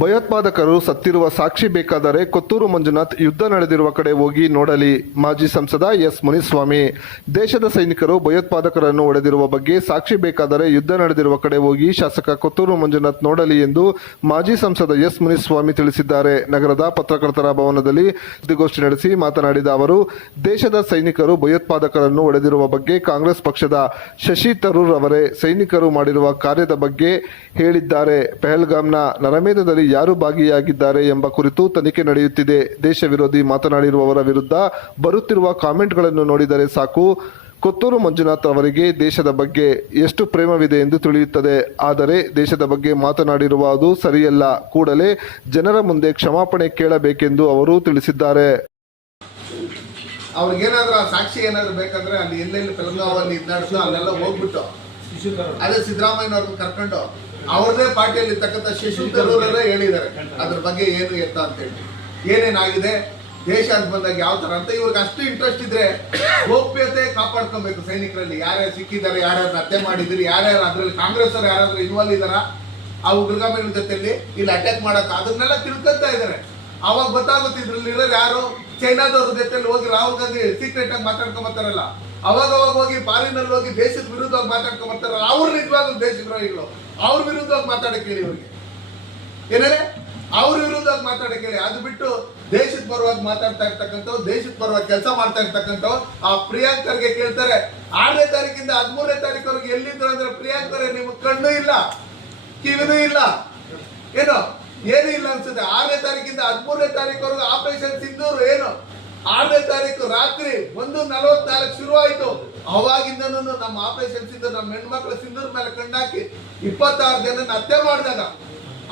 ಭಯೋತ್ಪಾದಕರು ಸತ್ತಿರುವ ಸಾಕ್ಷಿ ಬೇಕಾದರೆ ಕೊತ್ತೂರು ಮಂಜುನಾಥ್ ಯುದ್ಧ ನಡೆದಿರುವ ಕಡೆ ಹೋಗಿ ನೋಡಲಿ. ಮಾಜಿ ಸಂಸದ ಎಸ್ ಮುನಿಸ್ವಾಮಿ. ದೇಶದ ಸೈನಿಕರು ಭಯೋತ್ಪಾದಕರನ್ನು ಹೊಡೆದಿರುವ ಬಗ್ಗೆ ಸಾಕ್ಷಿ ಬೇಕಾದರೆ ಯುದ್ಧ ನಡೆದಿರುವ ಕಡೆ ಹೋಗಿ ಶಾಸಕ ಕೊತ್ತೂರು ಮಂಜುನಾಥ್ ನೋಡಲಿ ಎಂದು ಮಾಜಿ ಸಂಸದ ಎಸ್ ಮುನಿಸ್ವಾಮಿ ತಿಳಿಸಿದ್ದಾರೆ. ನಗರದ ಪತ್ರಕರ್ತರ ಭವನದಲ್ಲಿ ಸುದ್ದಿಗೋಷ್ಠಿ ನಡೆಸಿ ಮಾತನಾಡಿದ ಅವರು, ದೇಶದ ಸೈನಿಕರು ಭಯೋತ್ಪಾದಕರನ್ನು ಹೊಡೆದಿರುವ ಬಗ್ಗೆ ಕಾಂಗ್ರೆಸ್ ಪಕ್ಷದ ಶಶಿ ತರೂರ್ ಅವರೇ ಸೈನಿಕರು ಮಾಡಿರುವ ಕಾರ್ಯದ ಬಗ್ಗೆ ಹೇಳಿದ್ದಾರೆ. ಪಹಲ್ಗಾಮ್ನ ನರಮೇಧದಲ್ಲಿ ಯಾರು ಭಾಗಿಯಾಗಿದ್ದಾರೆ ಎಂಬ ಕುರಿತು ತನಿಖೆ ನಡೆಯುತ್ತಿದೆ. ದೇಶ ವಿರೋಧಿ ಮಾತನಾಡಿರುವವರ ವಿರುದ್ಧ ಬರುತ್ತಿರುವ ಕಾಮೆಂಟ್ಗಳನ್ನು ನೋಡಿದರೆ ಸಾಕು, ಕೊತ್ತೂರು ಮಂಜುನಾಥ್ ಅವರಿಗೆ ದೇಶದ ಬಗ್ಗೆ ಎಷ್ಟು ಪ್ರೇಮವಿದೆ ಎಂದು ತಿಳಿಯುತ್ತದೆ. ಆದರೆ ದೇಶದ ಬಗ್ಗೆ ಮಾತನಾಡಿರುವುದು ಸರಿಯಲ್ಲ. ಕೂಡಲೇ ಜನರ ಮುಂದೆ ಕ್ಷಮಾಪಣೆ ಕೇಳಬೇಕೆಂದು ಅವರು ತಿಳಿಸಿದ್ದಾರೆ. ಅವ್ರಿಗೇನಾದ್ರೂ ಸಾಕ್ಷಿ ಏನಾದ್ರು ಬೇಕಂದ್ರೆ ಅಲ್ಲಿ ಎಲ್ಲೆಲ್ಲಿ ತೆಲಂಗಾಣಲ್ಲಿ ಇದ್ದಾಡ್ಸೋ ಅಲ್ಲೆಲ್ಲ ಹೋಗ್ಬಿಟ್ಟು ಅದೇ ಸಿದ್ದರಾಮಯ್ಯನವ್ರನ್ನ ಕರ್ಕೊಂಡು ಅವ್ರದೇ ಪಾರ್ಟಿಯಲ್ಲಿ ಇರ್ತಕ್ಕಂಥ ಶಶಿ ತರೂರೇ ಹೇಳಿದ್ದಾರೆ ಅದ್ರ ಬಗ್ಗೆ ಏನು ಎತ್ತ ಅಂತೇಳಿ, ಏನೇನಾಗಿದೆ ದೇಶ ಅಂತ ಬಂದಾಗ ಯಾವ ತರ ಅಂತ. ಇವ್ರಿಗೆ ಅಷ್ಟು ಇಂಟ್ರೆಸ್ಟ್ ಇದ್ರೆ ಗೋಪ್ಯತೆ ಕಾಪಾಡ್ಕೊಬೇಕು. ಸೈನಿಕರಲ್ಲಿ ಯಾರ್ಯಾರು ಸಿಕ್ಕಿದ್ದಾರೆ, ಯಾರ್ಯಾರು ಹತ್ಯೆ ಮಾಡಿದ್ರು, ಯಾರ್ಯಾರು ಅದ್ರಲ್ಲಿ ಕಾಂಗ್ರೆಸ್ ಅವ್ರು ಯಾರಾದ್ರೂ ಇನ್ವಾಲ್ವ್ ಇದಾರ ಆ ಉಗ್ರಗಾಮಿಗಳ ಜೊತೆಲಿ ಇಲ್ಲಿ ಅಟ್ಯಾಕ್ ಮಾಡಕ್ ಅದನ್ನೆಲ್ಲ ತಿಳ್ಕೊತಾ ಇದಾರೆ. ಅವಾಗ ಗೊತ್ತಾಗುತ್ತೆ ಇದ್ರಲ್ಲಿ ಇರೋರು ಯಾರು. ಚೈನಾದವ್ರ ಜೊತೆಲಿ ಹೋಗಿ ರಾಹುಲ್ ಗಾಂಧಿ ಸೀಕ್ರೆಟ್ ಆಗಿ ಮಾತಾಡ್ಕೊಂಬರ್ತಾರಲ್ಲ, ಅವಾಗ ಹೋಗಿ ಫಾರಿನಲ್ಲಿ ಹೋಗಿ ದೇಶದ ವಿರುದ್ಧವಾಗಿ ಮಾತಾಡ್ಕೊಂಬರ್ತಾರಲ್ಲ, ಅವ್ರು ನಿಜವಾಗ್ಲೂ ದೇಶದ್ರೋಹಿಗಳು. ಅವ್ರ ವಿರುದ್ಧವಾಗಿ ಮಾತಾಡಕ್ ಹೇಳಿ ಅವ್ರಿಗೆ ಏನೇ ಅವ್ರ ವಿರುದ್ಧವಾಗಿ ಮಾತಾಡಕ್ ಹೇಳಿ. ಅದು ಬಿಟ್ಟು ದೇಶದ ಪರವಾಗಿ ಮಾತಾಡ್ತಾ ಇರ್ತಕ್ಕಂಥವ್ರು, ದೇಶದ ಪರವಾಗಿ ಕೆಲಸ ಮಾಡ್ತಾ ಇರ್ತಕ್ಕಂಥವ್ರು ಆ ಪ್ರಿಯಾಂಕರ್ಗೆ ಕೇಳ್ತಾರೆ 6ನೇ ತಾರೀಕಿಂದ 13ನೇ ತಾರೀಕವರೆಗೆ ಎಲ್ಲಿದ್ರು ಅಂದ್ರೆ, ಪ್ರಿಯಾಂಕರೇ ನಿಮ್ಗೆ ಕಣ್ಣು ಇಲ್ಲ, ಕಿವಿನೂ ಇಲ್ಲ, ಏನೂ ಇಲ್ಲ ಅನ್ಸುತ್ತೆ. 6ನೇ ತಾರೀಕಿಂದ 13ನೇ ತಾರೀಕವರೆಗೂ ಆಪರೇಷನ್ ಸಿಂಧೂರು ಏನು 6ನೇ ತಾರೀಕು ರಾತ್ರಿ 1:44 ಶುರುವಾಯಿತು. ಅವಾಗಿಂದನೂ ನಮ್ಮ ಆಪರೇಷನ್ ಸಿಂಧೂರ್ ನಮ್ಮ ಹೆಣ್ಮಕ್ಳ ಸಿಂಧೂರ್ ಮೇಲೆ ಕಣ್ಣಾಕಿ 26 ಜನ ಹತ್ಯೆ ಮಾಡಿದಾಗ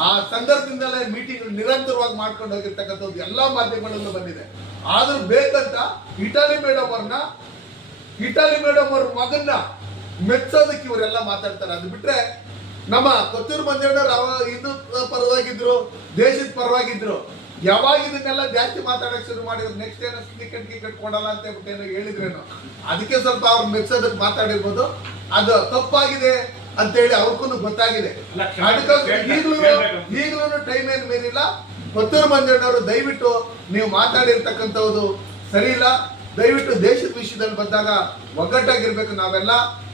ಆ ಸಂದರ್ಭದಿಂದಲೇ ಮೀಟಿಂಗ್ ನಿರಂತರವಾಗಿ ಮಾಡ್ಕೊಂಡು ಹೋಗಿರ್ತಕ್ಕಂಥದ್ದು ಎಲ್ಲಾ ಮಾಧ್ಯಮಗಳಲ್ಲೂ ಬಂದಿದೆ. ಆದ್ರೂ ಬೇಕಂತ ಇಟಾಲಿ ಮೇಡಮ್ ಅವ್ರ ಮಗನ್ನ ಮೆಚ್ಚೋದಕ್ಕೆ ಇವರೆಲ್ಲ ಮಾತಾಡ್ತಾರೆ. ಅದು ಬಿಟ್ರೆ ನಮ್ಮ ಕೊತ್ತೂರು ಮಂಜಣ್ಣವ್ರು ಹಿಂದೂ ಪರವಾಗಿದ್ರು, ದೇಶದ ಪರವಾಗಿದ್ರು. ಯಾವಾಗ ಇದನ್ನೆಲ್ಲ ಜಾಸ್ತಿ ಮಾತಾಡಕ್ ಶುರು ಮಾಡಿದ್ರು, ನೆಕ್ಸ್ಟ್ ಏನೋ ಟಿಕೆಟ್ ಕೊಡಲ್ಲ ಅಂತ ಏನೋ ಹೇಳಿದ್ರೇನೋ, ಅದಕ್ಕೆ ಸ್ವಲ್ಪ ಅವ್ರು ಮೆಚ್ಚೋದಕ್ಕೆ ಮಾತಾಡಿರ್ಬೋದು. ಅದು ತಪ್ಪಾಗಿದೆ ಅಂತ ಹೇಳಿ ಅವ್ರಿಗೂ ಗೊತ್ತಾಗಿದೆ. ಈಗಲೂ ಟೈಮ್ ಏನು ಮೀರಿಲ್ಲ. ಕೊತ್ತೂರು ಮಂಜಣ್ಣವರು ದಯವಿಟ್ಟು ನೀವು ಮಾತಾಡಿರ್ತಕ್ಕಂಥದ್ದು ಸರಿ ಇಲ್ಲ. ದಯವಿಟ್ಟು ದೇಶದ ವಿಷಯದಲ್ಲಿ ಬಂದಾಗ ಒಗ್ಗಟ್ಟಾಗಿರ್ಬೇಕು ನಾವೆಲ್ಲ.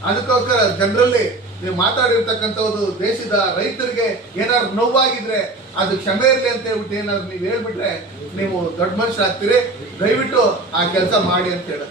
ಅದಕ್ಕೋಸ್ಕರ ಜನರಲ್ಲಿ ನೀವು ಮಾತಾಡಿರ್ತಕ್ಕಂಥದ್ದು ದೇಶದ ರೈತರಿಗೆ ಏನಾದ್ರು ನೋವಾಗಿದ್ರೆ ಅದು ಕ್ಷಮೆ ಇರಲಿ ಅಂತ ಹೇಳ್ಬಿಟ್ಟು ಏನಾದ್ರು ನೀವು ಹೇಳ್ಬಿಟ್ರೆ ನೀವು ದೊಡ್ಡ ಮನುಷ್ಯ ಆಗ್ತೀರಿ. ದಯವಿಟ್ಟು ಆ ಕೆಲಸ ಮಾಡಿ ಅಂತ ಹೇಳಿ